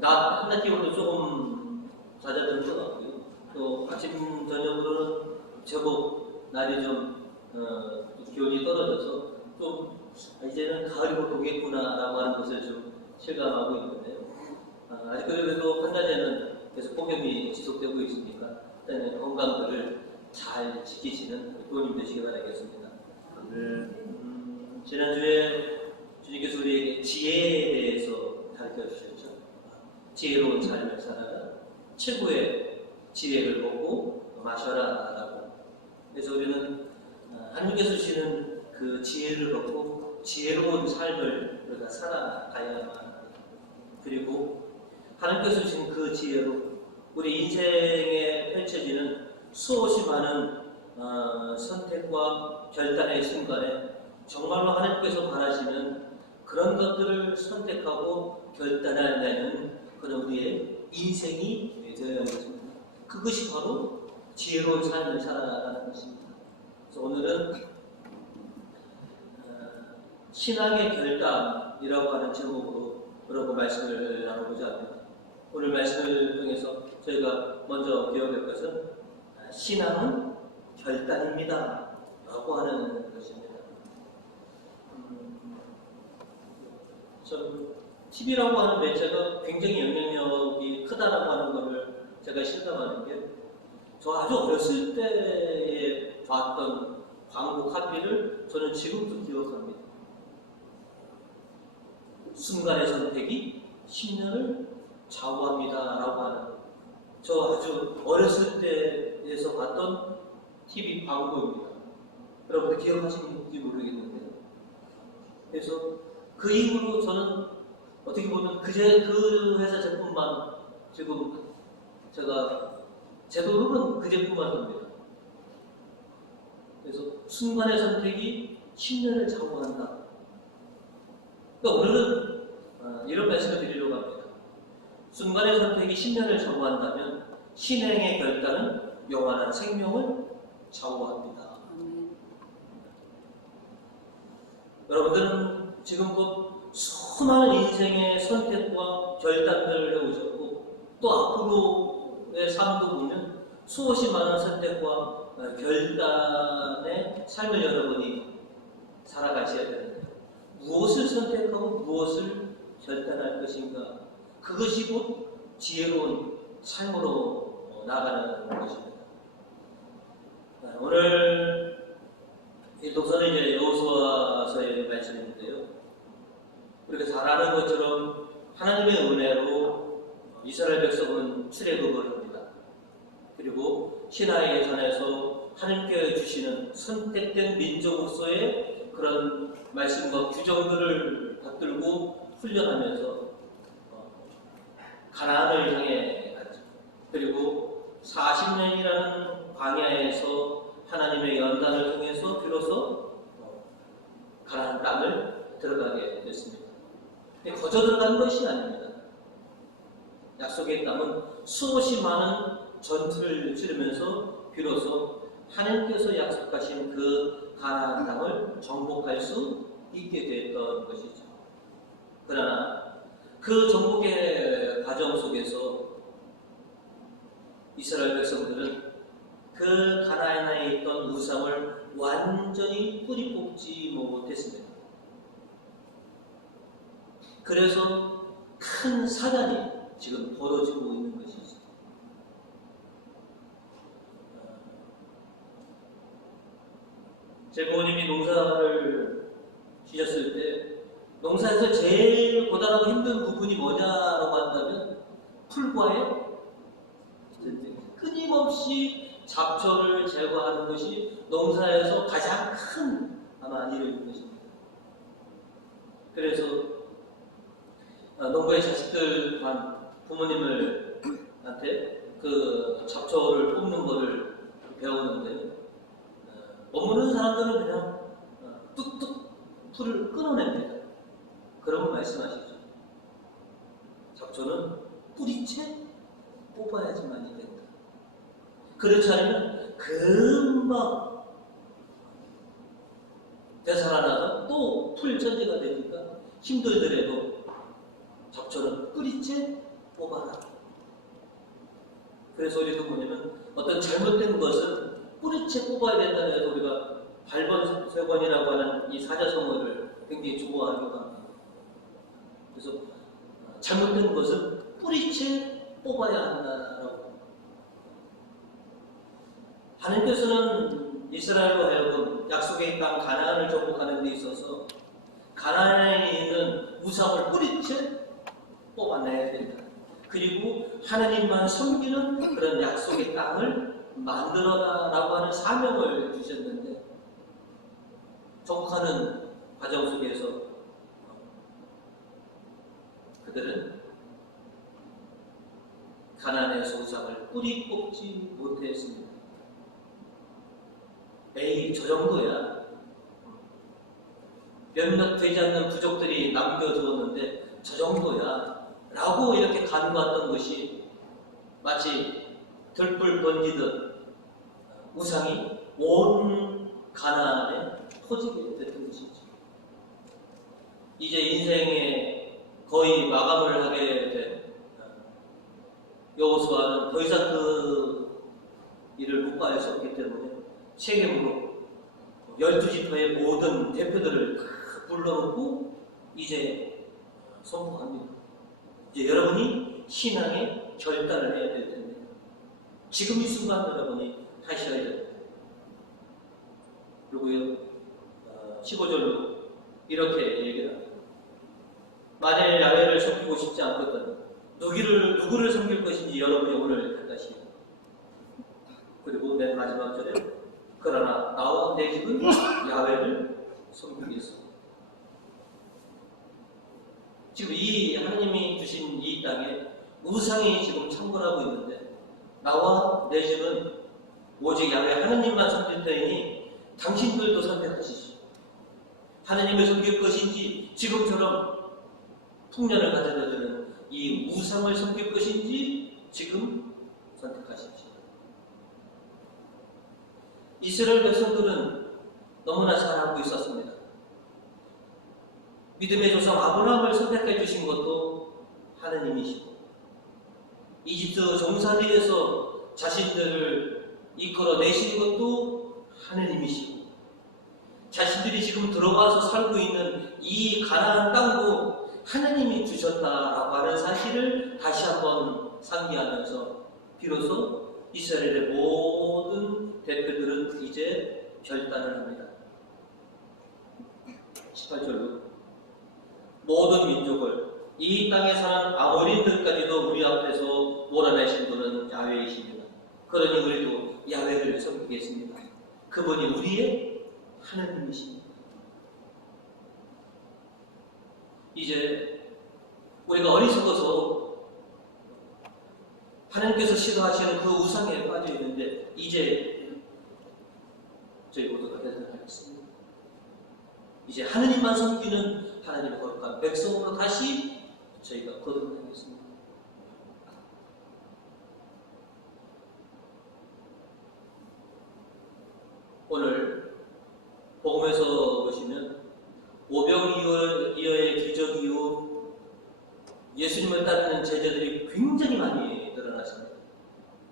낮 한낮 기온도 조금 낮아지는 것 같고요. 또 아침 저녁으로는 제법 날이 좀 기온이 떨어져서 좀 이제는 가을이 곧 오겠구나라고 하는 것을 좀 실감하고 있는데요. 아직 그래도 한낮에는 계속 폭염이 지속되고 있으니까 일단 건강들을 잘 지키시는 부모님 되시기 바라겠습니다. 지난주에 주님께서 우리에게 지혜에 대해서 가르쳐 주셨죠. 지혜로운 삶을 살아라. 최고의 지혜를 먹고 마셔라 라고. 그래서 우리는 하나님께서 주시는 그 지혜를 먹고 지혜로운 삶을 우리가 살아가야만 합니다. 그리고 하나님께서 주신 그 지혜로 우리 인생에 펼쳐지는 수없이 많은 선택과 결단의 순간에 정말로 하나님께서 바라시는 그런 것들을 선택하고 결단해내는 그런 우리의 인생이 되어야 하겠습니다. 그것이 바로 지혜로운 삶을 살아가는 것입니다. 그래서 오늘은 신앙의 결단이라고 하는 제목으로 여러분 말씀을 나눠보자 합니다. 오늘 말씀을 통해서 저희가 먼저 기억할 것은 신앙은 결단입니다 라고 하는 것입니다. 전 TV라고 하는 매체가 굉장히 영향력이 크다라고 하는 것을 제가 실감하는 게, 저 아주 어렸을 때에 봤던 광고 카피를 저는 지금도 기억합니다. 순간의 선택이 10년을 좌우합니다 라고 하는, 저 아주 어렸을 때에서 봤던 TV 광고입니다. 여러분들 기억하시는지 모르겠는데요. 그래서 그 이후로 저는 어떻게 보면 그 회사 제품만 지금 제가 제 돈으로는 그 제품만 삽니다. 그래서 순간의 선택이 10년을 좌우한다. 그러니까 오늘은 이런 말씀을 드리려고 합니다. 순간의 선택이 10년을 좌우한다면 신행의 결단은 영원한 생명을 좌우합니다. 여러분들은 지금껏 수많은 인생의 선택과 결단들을 해오셨고, 또 앞으로의 삶도 보면 수없이 많은 선택과 결단의 삶을 여러분이 살아가셔야 되는데, 무엇을 선택하고 무엇을 결단할 것인가, 그것이 곧 지혜로운 삶으로 나아가는 것입니다. 오늘 이 독서는 이제 여호수아서의 말씀인데요. 우리가 잘 아는 것처럼 하나님의 은혜로 이스라엘 백성은 출애굽을 합니다. 그리고 시나이의 산에서 하나님께 주시는 선택된 민족으로서의 그런 말씀과 규정들을 받들고 훈련하면서 가나안을 향해 갔죠. 그리고 40년이라는 광야에서 하나님의 연단을 통해서 비로소 가나안 땅을 들어가게 됐습니다. 거저 들어간 것이 아닙니다. 약속의 땅은 수없이 많은 전투를 치르면서 비로소 하나님께서 약속하신 그 가나안 땅을 정복할 수 있게 됐던 것이죠. 그러나 그 정복의 과정 속에서 이스라엘 백성들은 그 가나안에 있던 우상을 완전히 뿌리 뽑지 못했습니다. 그래서 큰 사단이 지금 벌어지고 있는 것이죠. 제 부모님이 농사를 지셨을 때 농사에서 제일 고단하고 힘든 부분이 뭐냐라고 한다면 풀과의 끊임없이 잡초를 제거하는 것이 농사에서 가장 큰 아마 일인 것입니다. 그래서 농부의 자식들 부모님한테 그 잡초를 뽑는 것을 배우는데, 머무는 사람들은 그냥 뚝뚝 풀을 끊어냅니다. 그러면 말씀하시죠. 잡초는 뿌리채 뽑아야지만이 된다. 그렇지 않으면 금방 되살아나서 또 풀전제가 되니까 힘들더라도 저는 뿌리째 뽑아라. 그래서 우리도 뭐냐면 어떤 잘못된 것은 뿌리째 뽑아야 된다는 해서 우리가 발본세권이라고 하는 이 사자성어를 굉장히 좋아하기도 합니다. 그래서 잘못된 것은 뿌리째 뽑아야 한다라고. 하나님께서는 이스라엘로 하여금 약속의 땅 가나안을 정복하는 데 있어서 가나안에 있는 우상을 뿌리째 뽑아내야 된다. 그리고 하나님만 섬기는 그런 약속의 땅을 만들어라라고 하는 사명을 주셨는데, 정복하는 과정 속에서 그들은 가나안에서 우상을 뿌리 뽑지 못했습니다. 에이, 저 정도야. 몇몇 되지 않는 부족들이 남겨두었는데 저 정도야 라고 이렇게 간과했던 것이 마치 들불 번지듯 우상이 온 가나안에 퍼지게 됐던 것이죠. 이제 인생의 거의 마감을 하게 된 여호수아는 더 이상 그 일을 묵과할 수 없기 때문에 책임으로 12지파의 모든 대표들을 불러놓고 이제 선포합니다. 이제 여러분이 신앙의 결단을 해야 될 텐데, 지금 이 순간 여러분이 하셔야 됩니다. 그리고요, 15절로 이렇게 얘기를 합니다. 만일 야훼를 섬기고 싶지 않거든 누구를 섬길 것인지 여러분이 오늘 결단하시오. 그리고 맨 마지막 절에 그러나 나와 내 집은 야훼를 섬기겠소. 지금 이 하나님이 주신 이 땅에 우상이 지금 창궐하고 있는데, 나와 내 집은 오직 야훼 하나님만 섬길 터이니 당신들도 선택하시죠. 하나님을 섬길 것인지 지금처럼 풍년을 가져다주는 이 우상을 섬길 것인지 지금 선택하십시오. 이스라엘 백성들은 너무나 잘 알고 있었습니다. 믿음의 조상 아브라함을 선택해 주신 것도 하나님이시고, 이집트 종살이에서 자신들을 이끌어 내신 것도 하나님이시고, 자신들이 지금 들어가서 살고 있는 이 가나안 땅도 하나님이 주셨다라고 하는 사실을 다시 한번 상기하면서 비로소 이스라엘의 모든 대표들은 이제 결단을 합니다. 18절로 모든 민족을 이 땅에 사는 아모린들까지도 우리 앞에서 몰아내신 분은 야훼이십니다. 그러니 우리도 야훼를 섬기겠습니다. 그분이 우리의 하나님이십니다. 이제 우리가 어리석어서 하나님께서 싫어하시는 그 우상에 빠져 있는데, 이제 저희 모두가 결단하겠습니다. 이제 하나님만 섬기는 하나님의 거룩한 백성으로 다시 저희가 거듭나겠습니다. 오늘 복음에서 보시면 오병이어의 기적 이후 예수님을 따르는 제자들이 굉장히 많이 늘어났습니다.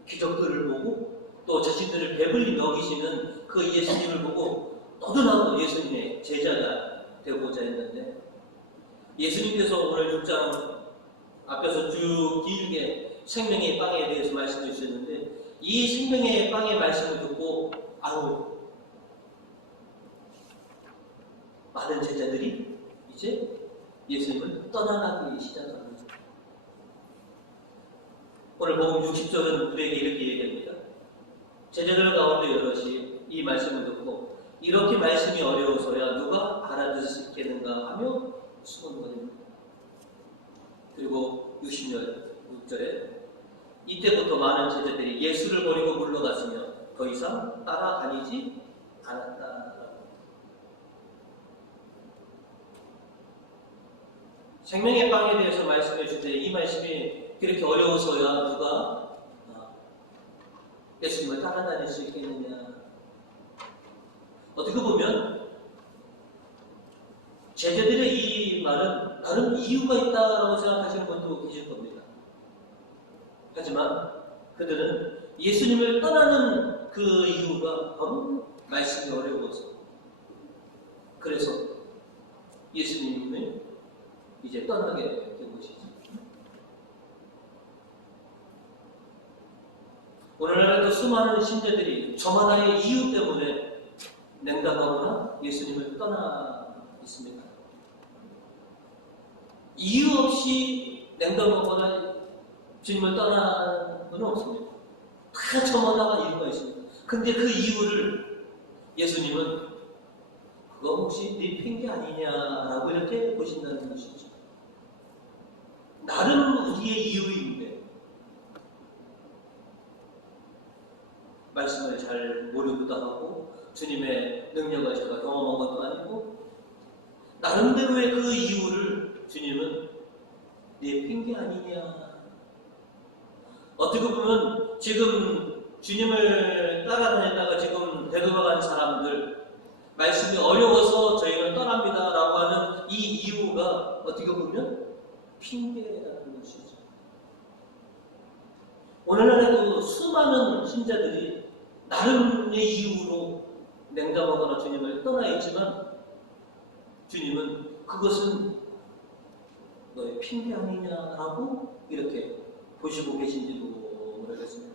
기적들을 보고 또 자신들을 배불리 먹이시는 그 예수님을 보고 너도 나도 예수님의 제자가 되고자 했는데, 예수님께서 오늘 6장 앞에서 쭉 길게 생명의 빵에 대해서 말씀해 주셨는데, 이 생명의 빵의 말씀을 듣고 많은 제자들이 이제 예수님을 떠나가기 시작합니다. 오늘 복음 60절은 우리에게 이렇게 얘기합니다. 제자들 가운데 여럿이 이 말씀을 듣고 이렇게 말씀이 어려워서야 누가 알아들을 수 있겠는가 하며 숨은 것입니다. 그리고 60절에 이때부터 많은 제자들이 예수를 버리고 물러갔으며 더 이상 따라다니지 않았다. 생명의 빵에 대해서 말씀해 주는데, 이 말씀이 그렇게 어려워서야 누가 예수님을 따라다닐 수 있겠느냐. 어떻게 보면 제자들의 이 말은 나름 이유가 있다고 생각하시는 분도 계실 겁니다. 하지만 그들은 예수님을 떠나는 그 이유가 바로 말씀이 어려워서, 그래서 예수님을 이제 떠나게 된 것이죠. 오늘날도 수많은 신자들이 저마다의 이유 때문에 냉담하거나 예수님을 떠나 있습니다. 이유 없이 냉담하거나 주님을 떠나는 건 없습니다. 다 저마다가 이유가 있습니다. 근데 그 이유를 예수님은 그거 혹시 네 핑계 아니냐라고 이렇게 보신다는 것이죠. 나름 우리의 이유인데 말씀을 잘 모르기도 하고 주님의 능력을 제가 경험한 것도 아니고 나름대로의 그 이유를 주님은 네 핑계 아니냐. 어떻게 보면 지금 주님을 따라다녔다가 지금 되돌아간 사람들, 말씀이 어려워서 저희는 떠납니다 라고 하는 이 이유가 어떻게 보면 핑계라는 것이죠. 오늘날에도 수많은 신자들이 나름의 이유로 냉담하거나 주님을 떠나 있지만 주님은 그것은 너의 핑계 아니냐라고 이렇게 보시고 계신지도 모르겠습니다.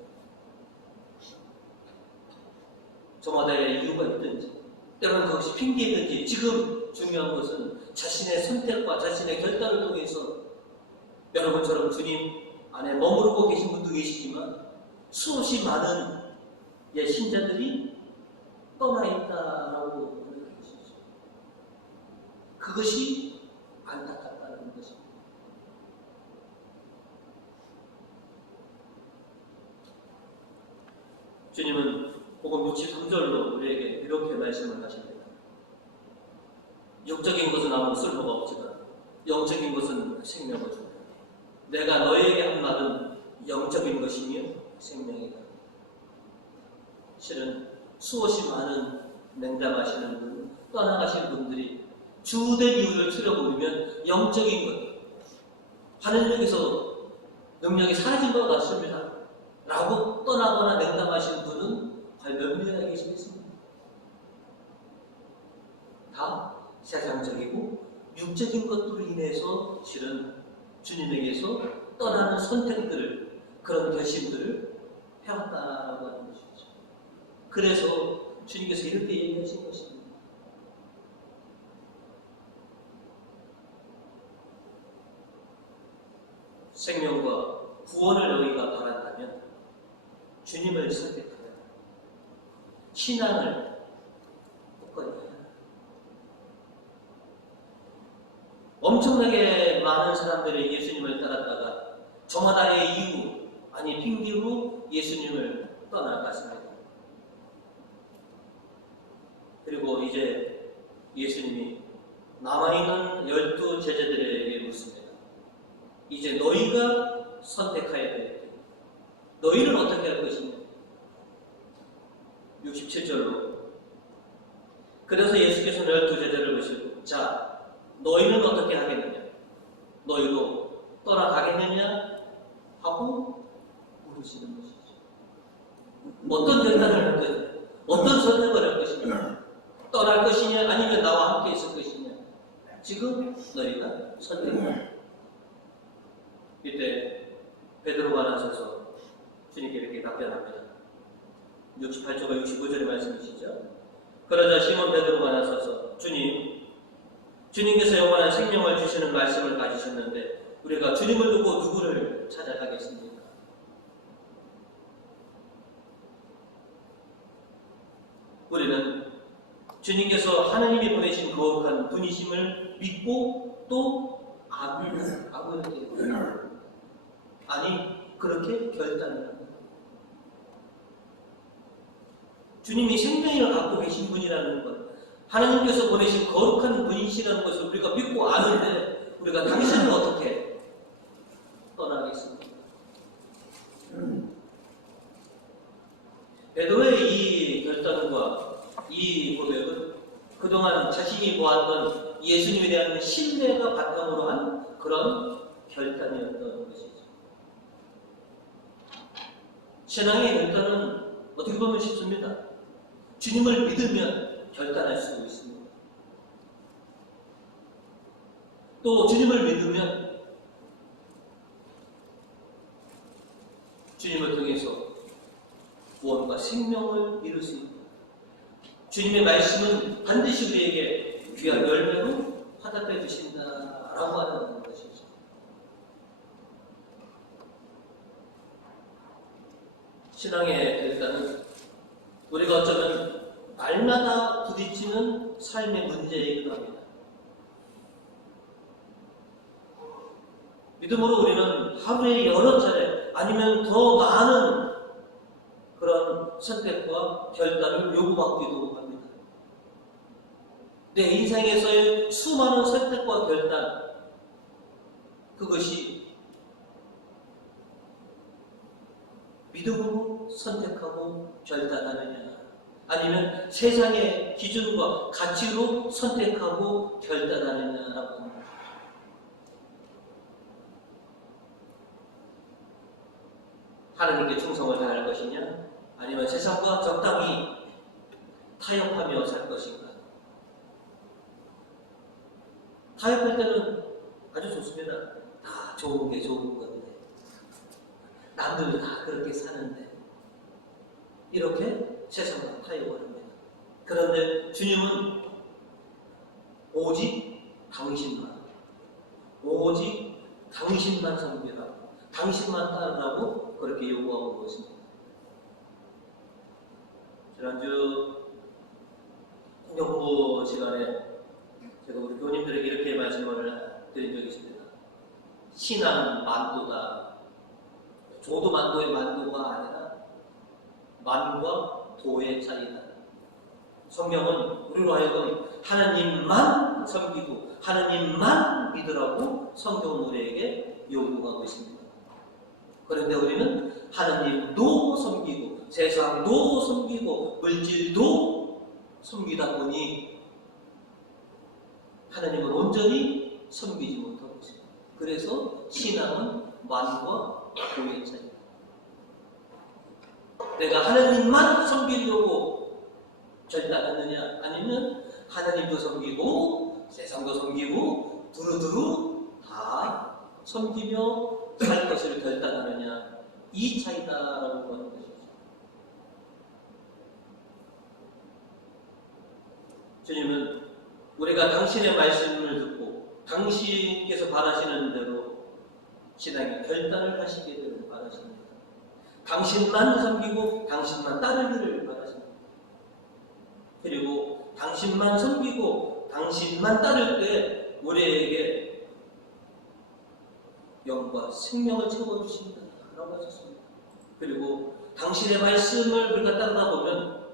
저마다의 이유가 있든지 때로는 그것이 핑계이든지 지금 중요한 것은 자신의 선택과 자신의 결단을 통해서 여러분처럼 주님 안에 머무르고 계신 분도 계시지만 수없이 많은 신자들이 떠나 있다라고 하는 것이죠. 그것이 안타깝다는 것입니다. 주님은 복음 63절로 우리에게 이렇게 말씀을 하십니다. 육적인 것은 아무 쓸모가 없지만 영적인 것은 생명을 준다. 내가 너에게 한 말은 영적인 것이며 생명이다. 실은 수없이 많은 냉담하시는 분, 떠나가신 분들이 주된 이유를 추려보면 영적인 것, 하늘에서 능력이 사라진 것 같습니다 라고 떠나거나 냉담하시는 분은 과연 몇 명이나 계시겠습니까? 다 세상적이고 육적인 것들로 인해서 실은 주님에게서 떠나는 선택들을, 그런 결심들을 해왔다고 하는 것이죠. 그래서 주님께서 이렇게 얘기하신 것입니다. 생명과 구원을 너희가 바란다면 주님을 선택하라. 신앙을 굳건히 하라. 엄청나게 많은 사람들이 예수님을 따랐다가 저마다의 이유, 아니 핑계로 예수님을 떠나갔습니다. 그리고 이제 예수님이 남아있는 12 제자들에게 묻습니다. 이제 너희가 선택해야 될 때 너희는 어떻게 할 것이냐. 67절로 그래서 예수께서는 12 제자를 보시고 자 너희는 어떻게 하겠느냐, 너희도 떠나가겠느냐 하고 물으시는 것이죠. 어떤 결단을 할 것이냐, 어떤 선택을 할 것이냐, 떠날 것이냐 아니면 나와 함께 있을 것이냐, 지금 너희가 선택하라. 이때 베드로가 나서서 주님께 이렇게 답변합니다. 68절과 65절의 말씀이시죠. 그러자 시몬 베드로가 나서서 주님께서 영원한 생명을 주시는 말씀을 가지셨는데 우리가 주님을 두고 누구를 찾아가겠습니까? 우리는 주님께서 하나님이 보내신 거룩한 분이심을 믿고 또 아니 그렇게 결단을 합니다. 주님이 생명을 갖고 계신 분이라는 것, 하나님께서 보내신 거룩한 분이시라는 것을 우리가 믿고 아는데 우리가 당신을 어떻게 떠나겠습니까? 베드로의 이 결단과 이 고백은 그동안 자신이 보았던 예수님에 대한 신뢰가 바탕으로 한 그런 결단이었던 것이죠. 신앙의 결단은 어떻게 보면 쉽습니다. 주님을 믿으면 결단할 수 있습니다. 또 주님을 믿으면 주님을 통해서 구원과 생명을 이룰 수 있다. 주님의 말씀은 반드시 우리에게 귀한 열매로 화답해 주신다라고 하는 것이죠. 신앙의 결단은 우리가 어쩌면 날마다 부딪히는 삶의 문제이기도 합니다. 믿음으로 우리는 하루에 여러 차례 아니면 더 많은 그런 선택과 결단을 요구받기도 합니다. 내 인생에서의 수많은 선택과 결단, 그것이 믿음으로 선택하고 결단하느냐, 아니면 세상의 기준과 가치로 선택하고 결단하느냐라고 합니다. 하나님께 충성을 다할 것이냐, 아니면 세상과 적당히 타협하며 살 것인가. 타협할 때는 아주 좋습니다. 다 좋은 게 좋은 건데, 남들도 다 그렇게 사는데, 이렇게 세상과 타협을 합니다. 그런데 주님은 오직 당신만, 오직 당신만 섬기라고, 당신만 따르라고 그렇게 요구하고 있습니다. 지난주 공부 시간에 제가 우리 교님들에게 이렇게 말씀을 드린 적이 있습니다. 신앙 만도다. 조도 만도의 만도가 아니라 만과 도의 차이다. 성경은 우리로 하여금 하나님만 섬기고 하나님만 믿으라고 성경은 우리에게 요구하고 있습니다. 그런데 우리는 하나님도 섬기고 세상도 섬기고 물질도 섬기다 보니 하나님을 온전히 섬기지 못하고 있습니다. 그래서 신앙은 만과 도의 차이입니다. 내가 하나님만 섬기려고 결단했느냐, 아니면 하나님도 섬기고 세상도 섬기고 두루두루 다 섬기며 살 것을 결단하느냐, 이 차이다라고 하는 것이죠. 주님은 우리가 당신의 말씀을 듣고 당신께서 바라시는 대로 신앙의 결단을 하시게 되는 바라십니다. 당신만 섬기고 당신만 따르기를 바라십니다. 그리고 당신만 섬기고 당신만 따를 때 우리에게 영과 생명을 채워주신다라고 하셨습니다. 그리고 당신의 말씀을 우리가 따르다 보면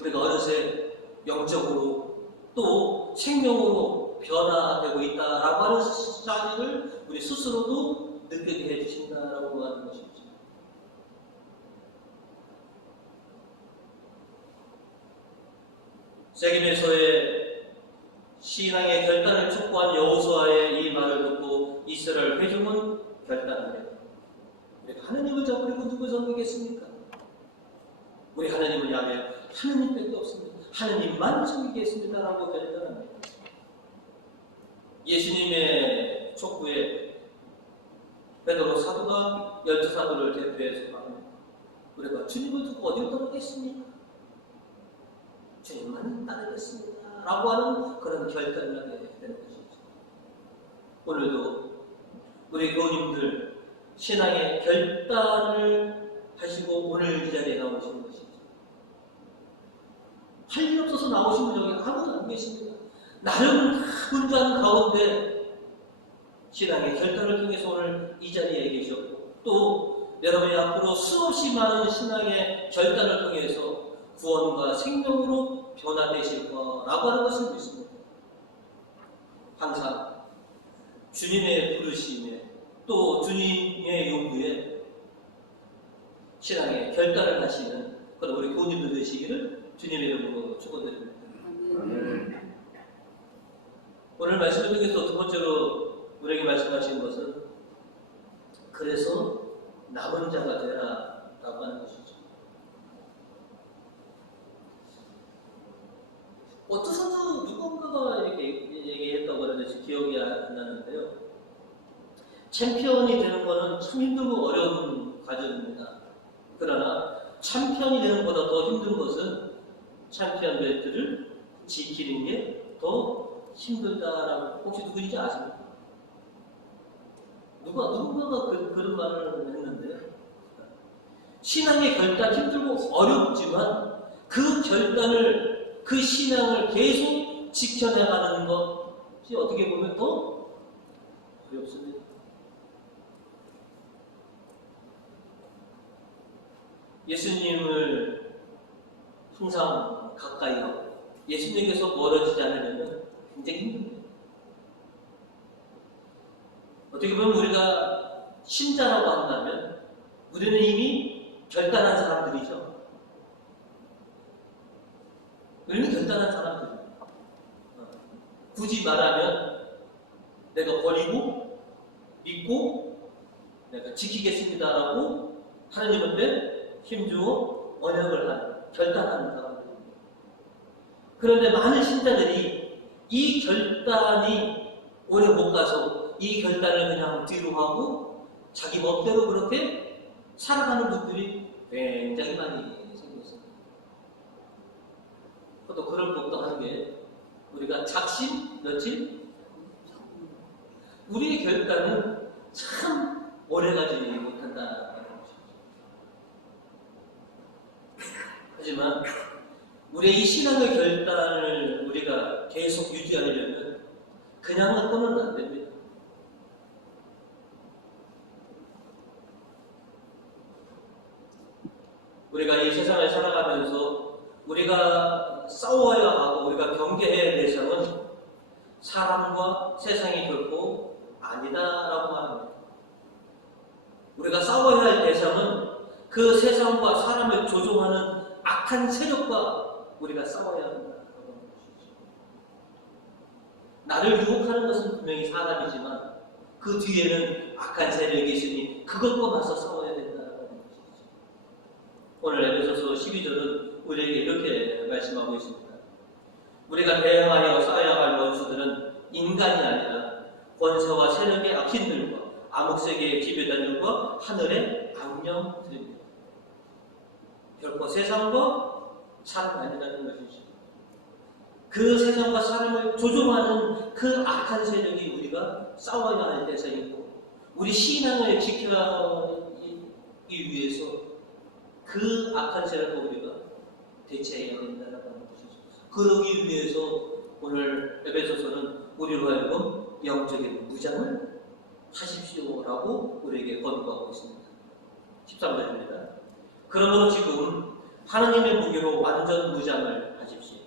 우리가 어느새 영적으로 또 생명으로 변화되고 있다라고 하는 사실을 우리 스스로도 느끼게 해주신다라고 하는 것이죠. 세겜에서의 신앙의 결단을 촉구한 여호수아의 이 말을 듣고 이스라엘 회중은 결단합니다. 우리가 하나님을 저버리고 누구 섬기겠습니까? 우리 하나님을 향해 하나님밖에 없습니다. 하나님만 섬기겠습니다라고 결단합니다. 예수님의 촉구에 베드로 사도가 12사도를 대표해서 말합니다. 우리가 주님을 두고 어디로 떠나겠습니까? 주님만 따르겠습니다 라고 하는 그런 결단을 하게 되는 것이죠. 오늘도 우리 교우님들 신앙의 결단을 하시고 오늘 이 자리에 나오신 것이죠. 할 일 없어서 나오신 분 여기 아무도 안 계십니다. 나름 분주한 가운데 신앙의 결단을 통해서 오늘 이 자리에 계셨고, 또 여러분이 앞으로 수없이 많은 신앙의 결단을 통해서 구원과 생명으로 변화되실 거라고 하는 것을 믿습니다. 항상 주님의 부르심에 또 주님의 요구에 신앙의 결단을 하시는 그런 우리 교우님들 되시기를 주님의 이름으로 축원드립니다. 오늘 말씀을 통해서 두 번째로 우리에게 말씀하신 것은 그래서 남은 자가 되라 라고 하는 것이죠. 어떤 선수 누군가가 이렇게 얘기했다고 하는데 기억이 안 나는데요. 챔피언이 되는 것은 참 힘들고 어려운 과정입니다. 그러나 챔피언이 되는 것보다 더 힘든 것은 챔피언 벨트를 지키는 게 더 힘들다라고 혹시 누구인지 아십니까? 누군가가 그런 말을 했는데요. 신앙의 결단 힘들고 어렵지만 그 결단을 그 신앙을 계속 지켜나가는 것이 어떻게 보면 더 어렵습니다. 예수님을 항상 가까이 하고 예수님에게서 멀어지지 않으려면 굉장히 힘듭니다. 어떻게 보면 우리가 신자라고 한다면 우리는 이미 결단한 사람들이죠. 우리는 결단한 사람들이에요. 굳이 말하면 내가 버리고 믿고 내가 지키겠습니다라고 하나님 앞에 힘주어 언약을 하는 결단하는 사람들입니다. 그런데 많은 신자들이 이 결단이 오래 못 가서 이 결단을 그냥 뒤로 하고 자기 멋대로 그렇게 살아가는 분들이 굉장히 많이 생겼습니다. 또 그럴 법도 한 게 우리가 작심, 며칠 우리의 결단은 참 오래가지 못한다는 것이죠. 하지만 우리의 이 신앙의 결단을 우리가 계속 유지하려면 그냥 놔두면 안 됩니다. 우리가 이 세상을 살아가면서 우리가 싸워야 하고 우리가 경계해야 할 대상은 사람과 세상이 결코 아니다라고 말합니다. 우리가 싸워야 할 대상은 그 세상과 사람을 조종하는 악한 세력과 우리가 싸워야 한다는 것이죠. 나를 유혹하는 것은 분명히 사람이지만 그 뒤에는 악한 세력이 있으니 그것과 맞서 싸워야 된다는 것이죠. 오늘 에베소서 12절은 우리에게 이렇게 말씀하고 있습니다. 우리가 대항하여 싸워야 할 원수들은 인간이 아니라 권세와 세력의 악신들과 암흑세계의 지배자들과 하늘의 악령들입니다. 결코 세상과 사람 아니라는 것이죠. 그 세상과 사람을 조종하는 그 악한 세력이 우리가 싸워야 할 대상이고 우리 신앙을 지키기 위해서 그 악한 세력과 우리가 대체해야 된다는 것이죠. 그러기 위해서 오늘 에베소서는 우리로 하여금 영적인 무장을 하십시오라고 우리에게 권고하고 있습니다. 13절입니다. 그러므로 지금 하나님의 무기로 완전 무장을 하십시오.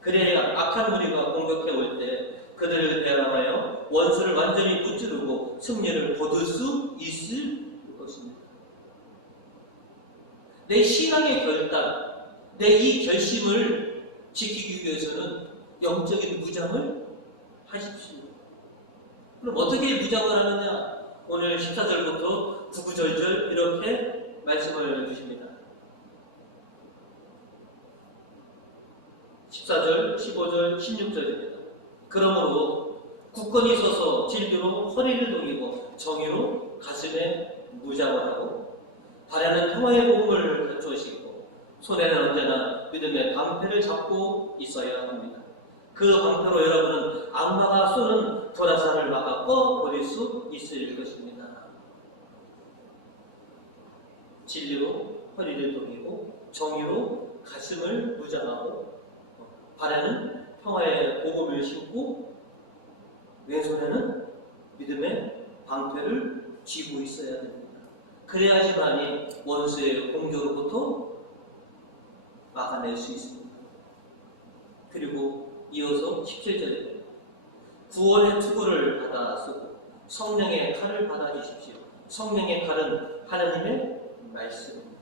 그래야 악한 무리가 공격해 올 때 그들을 대항하여 원수를 완전히 무찌르고 승리를 거둘 수 있을 것입니다. 내 신앙의 결단, 내 이 결심을 지키기 위해서는 영적인 무장을 하십시오. 그럼 어떻게 무장을 하느냐? 오늘 14절부터 구구절절 이렇게 말씀을 주십니다. 14절, 15절, 16절입니다. 그러므로 굳건히 서서 진리로 허리를 동이고 정의로 가슴에 무장을 하고 발에는 평화의 복음을 갖추시고 손에는 언제나 믿음의 방패를 잡고 있어야 합니다. 그 방패로 여러분은 악마가 쏘는 도라산을 막아 꺼버릴 수 있을 것입니다. 진리로 허리를 동이고 정의로 가슴을 무장하고 발에는 평화의 복음을 신고 왼손에는 믿음의 방패를 쥐고 있어야 됩니다. 그래야지만이 원수의 공격으로부터 막아낼 수 있습니다. 그리고 이어서 17절에 구원의 투구를 받아 쓰고 성령의 칼을 받아 주십시오. 성령의 칼은 하나님의 말씀입니다.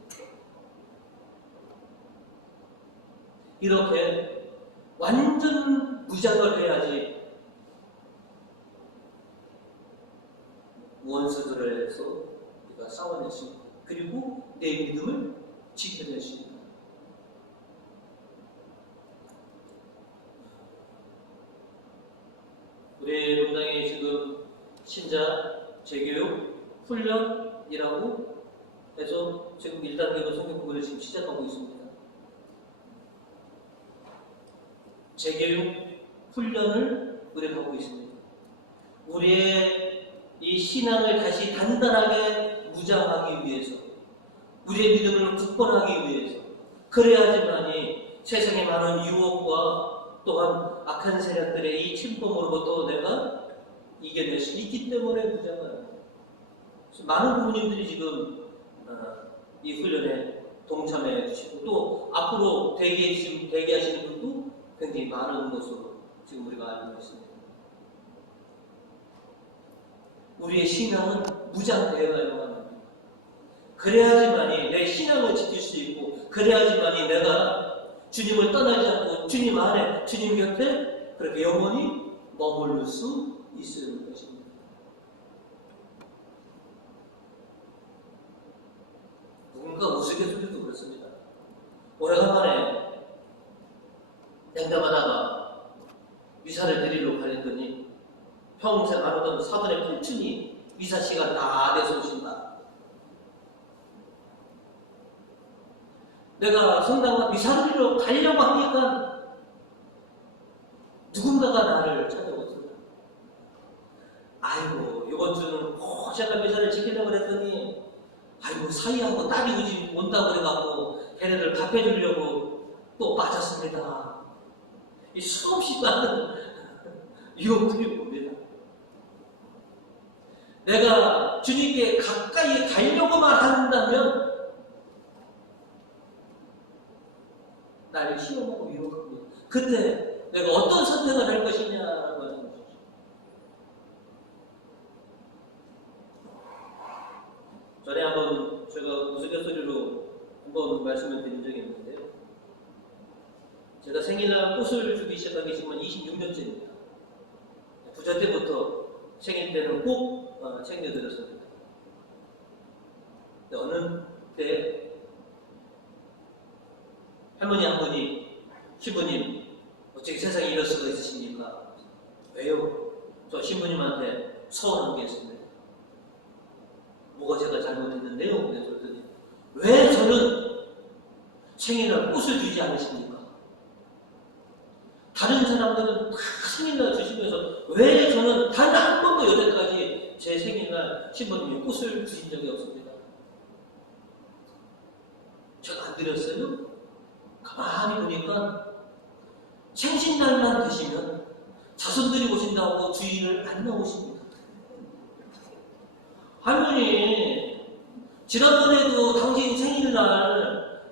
이렇게 완전 무장을 해야지 내 믿음을 지켜낼 수 있다. 우리 본당에 지금 신자 재교육 훈련이라고 해서 지금 1단계로 성경 공부를 지금 시작하고 있습니다. 재교육 훈련을 우리가 하고 있습니다. 우리의 이 신앙을 다시 단단하게 무장하기 위해서, 우리의 믿음을 굳건하기 위해서, 그래야지만이 세상의 많은 유혹과 또한 악한 세력들의 이 침범으로부터 내가 이겨낼 수 있기 때문에 무장을 합니다. 많은 부모님들이 지금 이 훈련에 동참해 주시고 또 앞으로 대기하시는 분도 굉장히 많은 것으로 지금 우리가 알고 있습니다. 우리의 신앙은 무장되어야만 합니다. 그래야지만이 내 신앙을 지킬 수 있고, 그래야지만이 내가 주님을 떠나지 않고 주님 안에, 주님 곁에 그렇게 영원히 머무를 수 있을 것입니다. 누군가 우스갯소리도 그렇습니다. 오래간만에 냉담하다가 미사를 드리러 가려더니 평생 안 오던 사돈의 풀춘이 미사 시간 다 돼서 오신다. 내가 성당과 미사 드리러 가려고 하니까 누군가가 나를 찾아왔습니다. 아이고, 이번 주는 꼭 제가 미사를 지키려고 그랬더니 아이고, 사이하고 딸이 온다고 그래갖고 걔네들 밥 해주려고 또 빠졌습니다. 이 수없이 많은 유혹들이 옵니다. 내가 주님께 가까이 가려고만 한다면 나를 시험하고 유혹합니다. 그때 내가 어떤 선택을 할 것이냐라고 하는 것이죠. 전에 한번 제가 우스갯소리로 한번 말씀을 드린 적이 있는데요. 제가 생일날 꽃을 주기 시작한 게 지금 26년째입니다. 부자 때부터 생일 때는 꼭 챙겨드렸습니다. 어느 때 할머니 한 분이 신부님 어떻게 세상에 이럴 수가 있으십니까? 왜요? 저 신부님한테 서운한 게 있습니다. 뭐가 제가 잘못했는데요? 그랬더니 왜 저는 생일날 꽃을 주지 않으십니까? 다른 사람들은 다 생일날 주시면서 왜 저는 단 한 번도 여태까지 제 생일날 신부님이 꽃을 주신 적이 없습니다. 제가 안 드렸어요? 가만히 보니까 생신날만 되시면 자손들이 오신다고 주인을 안 나오십니다. 할머니, 지난번에도 당신 생일날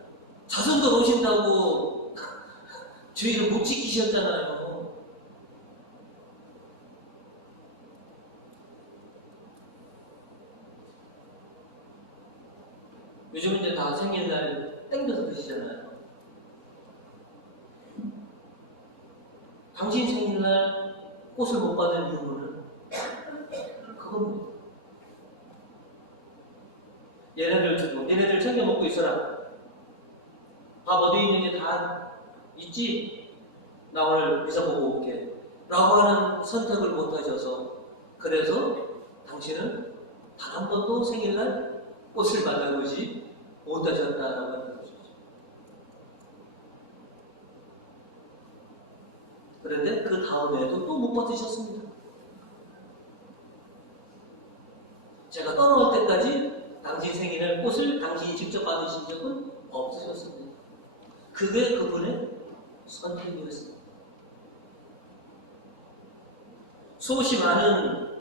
자손들 오신다고 주인을 못 지키셨잖아요. 요즘 이제 다 생일날 땡겨서 드시잖아요. 당신 생일날 꽃을 못 받은 이유는 그겁니다. 얘네들 주고 얘네들 챙겨 먹고 있어라. 밥 어디 있는지 다 있지? 나 오늘 미사 보고 올게 라고 하는 선택을 못 하셔서 그래서 당신은 단 한 번도 생일날 꽃을 만나보지 못하셨다라고 하는 것이죠. 그런데 그 다음에도 또 못 받으셨습니다. 제가 떠나올 때까지 당신 생일날 꽃을 당신이 직접 받으신 적은 없으셨습니다. 그게 그분의 선택이었습니다. 수없이 많은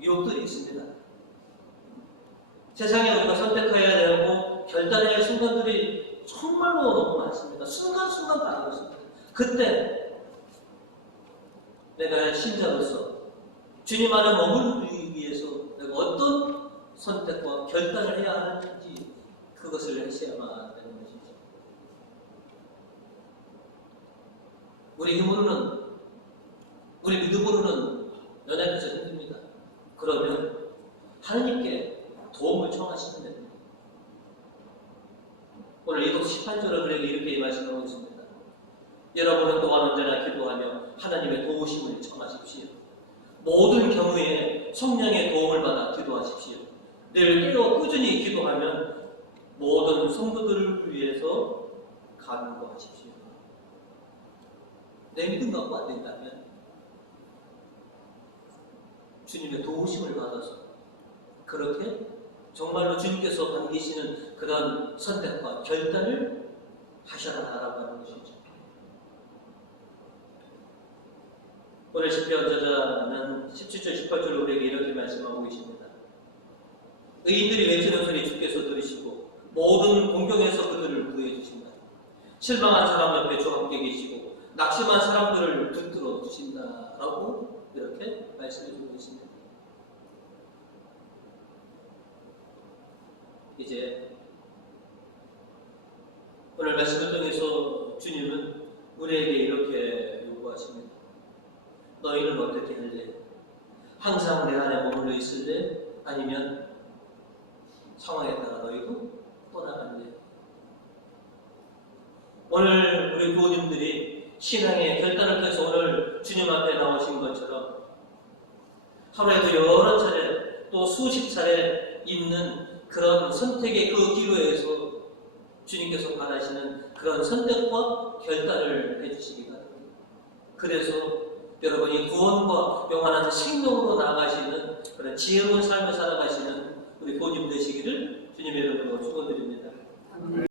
유혹들이 있습니다. 세상에 우리가 선택해야 되고 결단해야 할 순간들이 정말로 너무 많습니다. 순간순간 빠지고 있습니다. 그때 내가 신자로서 주님 안에 머무르기 위해서 내가 어떤 선택과 결단을 해야 하는지 그것을 하셔야만 되는 것이죠. 우리 힘으로는, 우리 믿음으로는 연약해서 힘듭니다. 그러면 하나님께 도움을 청하시면 됩니다. 오늘 우리에게 이렇게 말씀하고 있습니다. 여러분은 또한 언제나 기도하며 하나님의 도우심을 청하십시오. 모든 경우에 성령의 도움을 받아 기도하십시오. 늘 깨어 꾸준히 기도하면 모든 성도들을 위해서 간구하십시오. 내 믿음 갖고 안 된다면 주님의 도우심을 받아서 그렇게 정말로 주님께서 반기시는 그런 선택과 결단을 하셔라라고 하는 것이죠. 오늘 시편 저자는 17절 18절로 우리에게 이렇게 말씀하고 계십니다. 의인들이 외치는 소리 주께서 들으시고 모든 공경에서 그들을 구해 주신다. 실망한 사람 옆에 주 함께 계시고 낙심한 사람들을 붙들어 주신다라고 이렇게 말씀해 주고 있습니다. 이제 오늘 말씀을 통해서 주님은 우리에게 이렇게 요구하십니다. 너희는 어떻게 할래? 항상 내 안에 머물러 있을래? 아니면 상황에 따라 너희도 떠나갈래? 오늘 우리 부모님들이 신앙의 결단을 통해서 오늘 주님 앞에 나오신 것처럼 하루에도 여러 차례 또 수십 차례 있는 그런 선택의 그 기로에서 주님께서 바라시는 그런 선택과 결단을 해주시기 바랍니다. 그래서 여러분이 구원과 영원한 생명으로 나아가시는 그런 지혜로운 삶을 살아가시는 우리 부모님 되시기를 주님의 이름으로 축원드립니다.